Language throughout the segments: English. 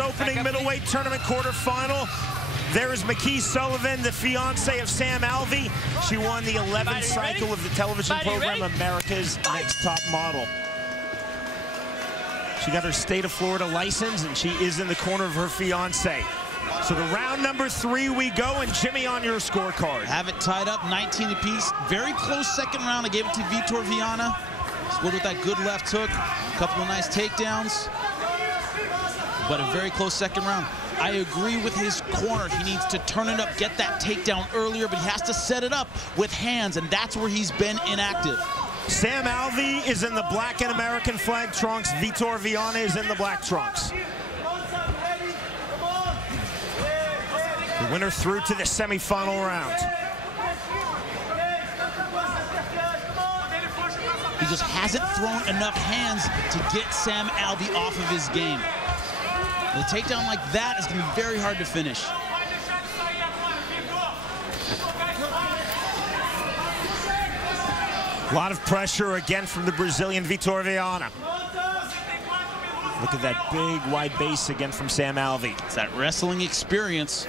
Opening middleweight tournament quarterfinal. There is McKee Sullivan, the fiance of Sam Alvey. She won the 11th cycle of the television program America's Next Top Model. She got her state of Florida license, and she is in the corner of her fiance. So to round number 3 we go, and Jimmy, on your scorecard. Have it tied up, 19 apiece. Very close second round. I gave it to Vitor Vianna. Split with that good left hook. A couple of nice takedowns. But a very close second round. I agree with his corner. He needs to turn it up, get that takedown earlier, but he has to set it up with hands, and that's where he's been inactive. Sam Alvey is in the black and American flag trunks. Vitor Vianna is in the black trunks. The winner through to the semifinal round. He just hasn't thrown enough hands to get Sam Alvey off of his game. The takedown like that is going to be very hard to finish. A lot of pressure again from the Brazilian Vitor Vianna. Look at that big wide base again from Sam Alvey. It's that wrestling experience.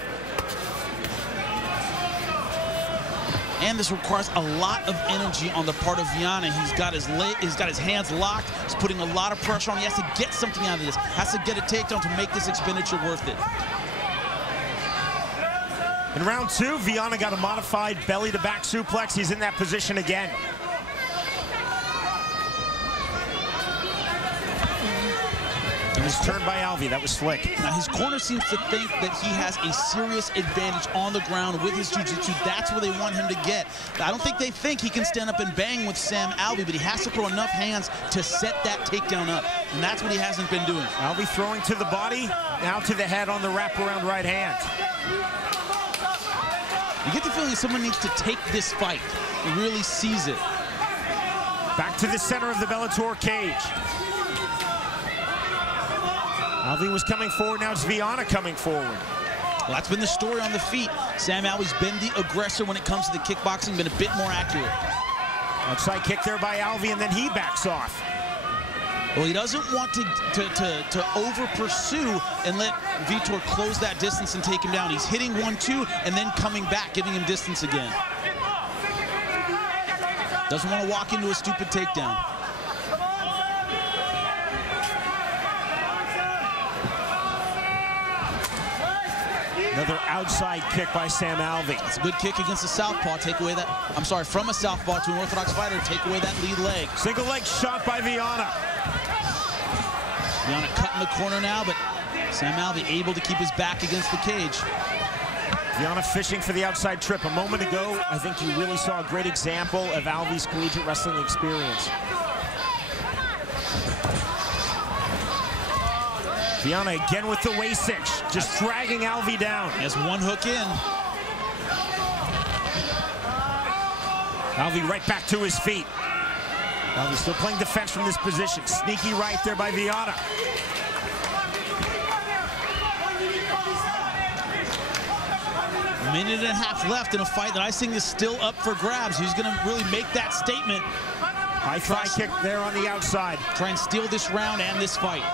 And this requires a lot of energy on the part of Vianna. He's got his hands locked. He's putting a lot of pressure on. He has to get something out of this. Has to get a takedown to make this expenditure worth it. In round 2, Vianna got a modified belly-to-back suplex. He's in that position again. It was turned by Alvey. That was slick. Now, his corner seems to think that he has a serious advantage on the ground with his jiu-jitsu. That's where they want him to get. I don't think they think he can stand up and bang with Sam Alvey, but he has to throw enough hands to set that takedown up, and that's what he hasn't been doing. Alvey throwing to the body, now to the head on the wraparound right hand. You get the feeling someone needs to take this fight. He really sees it. Back to the center of the Bellator cage. Alvey was coming forward, now it's Vianna coming forward. Well, that's been the story on the feet. Sam Alvey's been the aggressor when it comes to the kickboxing, been a bit more accurate. Outside kick there by Alvey, and then he backs off. Well, he doesn't want to over-pursue and let Vitor close that distance and take him down. He's hitting 1-2 and then coming back, giving him distance again. Doesn't want to walk into a stupid takedown. Another outside kick by Sam Alvey. It's a good kick against the southpaw. Take away that, I'm sorry, from a southpaw to an orthodox fighter, take away that lead leg. Single leg shot by Vianna. Vianna cut in the corner now, but Sam Alvey able to keep his back against the cage. Vianna fishing for the outside trip. A moment ago, I think you really saw a great example of Alvey's collegiate wrestling experience. Vianna again with the waist cinch, just dragging Alvey down. He has one hook in. Alvey right back to his feet. Alvey still playing defense from this position. Sneaky right there by Vianna. A minute and a half left in a fight that I think is still up for grabs. Who's going to really make that statement? High thigh kick there on the outside. Try and steal this round and this fight.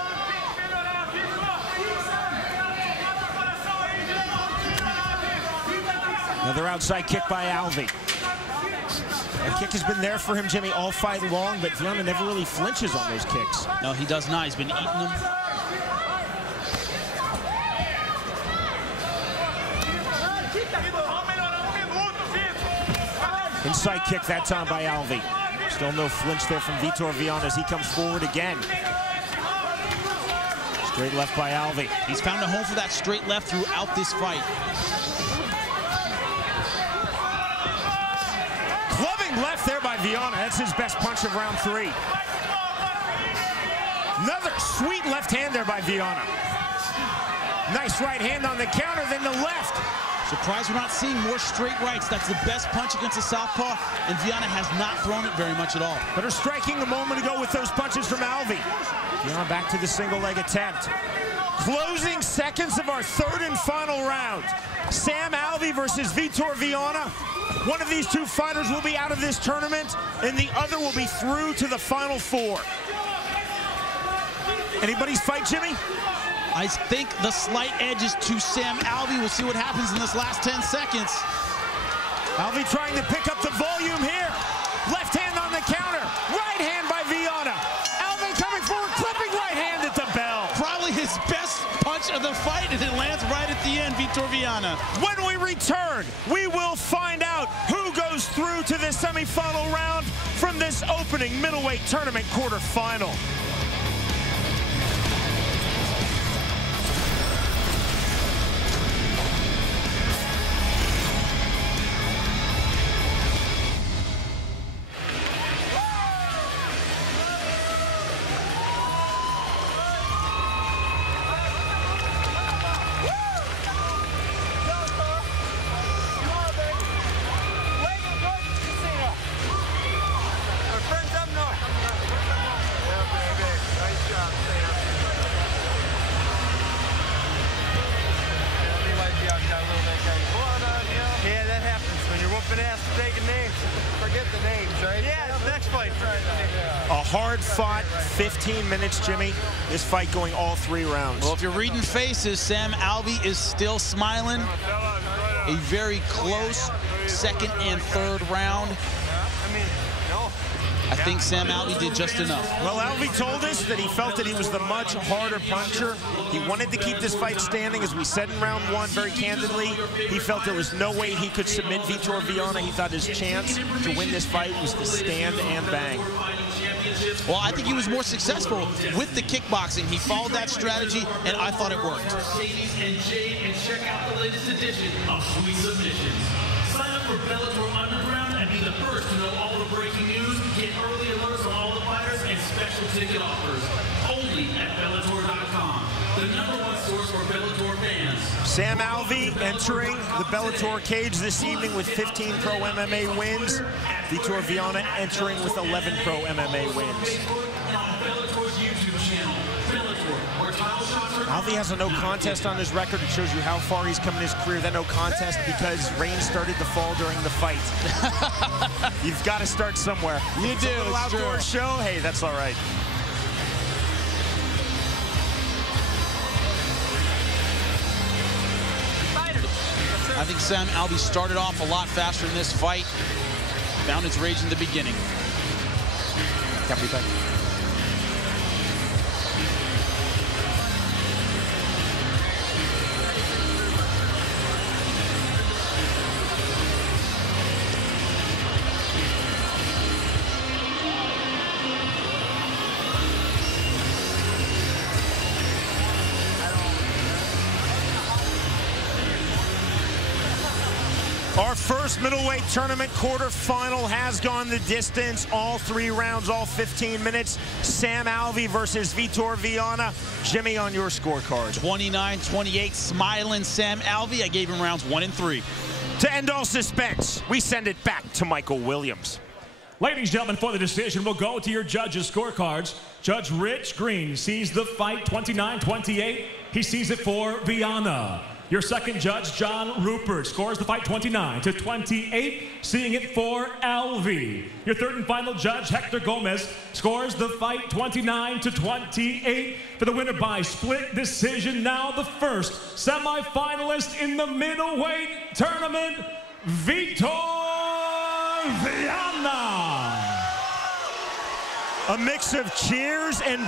Another outside kick by Alvey. That kick has been there for him, Jimmy, all fight long, but Vianna never really flinches on those kicks. No, he does not. He's been eating them. Inside kick that time by Alvey. Still no flinch there from Vitor Vianna as he comes forward again. Straight left by Alvey. He's found a home for that straight left throughout this fight. Clubbing left there by Vianna. That's his best punch of round 3. Another sweet left hand there by Vianna. Nice right hand on the counter, then the left. Surprised we're not seeing more straight rights. That's the best punch against a southpaw, and Vianna has not thrown it very much at all. Better striking a moment ago with those punches from Alvey. Vianna back to the single leg attempt. Closing seconds of our 3rd and final round. Sam Alvey versus Vitor Vianna. One of these two fighters will be out of this tournament, and the other will be through to the final 4. Anybody's fight, Jimmy? I think the slight edge is to Sam Alvey. We'll see what happens in this last 10 seconds. Alvey trying to pick up the volume here. Left hand on the counter. Right hand by Vianna. Alvey coming forward, clipping right hand at the bell. Probably his best punch of the fight, and it lands right at the end, Vitor Vianna. When we return, we will find out who goes through to the semifinal round from this opening middleweight tournament quarterfinal. Yeah, that happens when you're whooping ass and taking names. Forget the names, right? Yeah, next fight. A hard-fought 15 minutes, Jimmy. This fight going all 3 rounds. Well, if you're reading faces, Sam Alvey is still smiling. A very close second and third round. I think Sam Alvey did just enough. Well, Alvey told us that he felt that he was the much harder puncher. He wanted to keep this fight standing, as we said in round 1 very candidly. He felt there was no way he could submit Vitor Vianna. He thought his chance to win this fight was to stand and bang. Well, I think he was more successful with the kickboxing. He followed that strategy, and I thought it worked. And check out the latest edition of Sweet Submissions. Sign up for Bellator Underground and be the first to know all the breaking news, get early alerts on all the fighters, and special ticket offers. Only at Bellator.com, the #1 source for Bellator fans. Sam Alvey entering the Bellator cage this evening with 15 pro MMA wins. Vitor Vianna entering with 11 pro MMA wins. Bellator's YouTube channel, Bellator, where title shots are... Alvey has a no contest on his record. It shows you how far he's come in his career. That no contest because rain started to fall during the fight. You've got to start somewhere. You do, a little it's outdoor true. show. Hey, that's all right. I think Sam Alvey started off a lot faster in this fight. Found his rage in the beginning. Can't be back. Our first middleweight tournament quarterfinal has gone the distance. All 3 rounds, all 15 minutes. Sam Alvey versus Vitor Vianna. Jimmy, on your scorecard. 29-28, smiling Sam Alvey. I gave him rounds 1 and 3. To end all suspense, we send it back to Michael Williams. Ladies and gentlemen, for the decision, we'll go to your judges' scorecards. Judge Rich Green sees the fight 29-28. He sees it for Vianna. Your second judge, John Rupert, scores the fight 29-28, seeing it for Alvey. Your third and final judge, Hector Gomez, scores the fight 29-28 for the winner by split decision. Now the first semifinalist in the middleweight tournament, Vitor Vianna. A mix of cheers and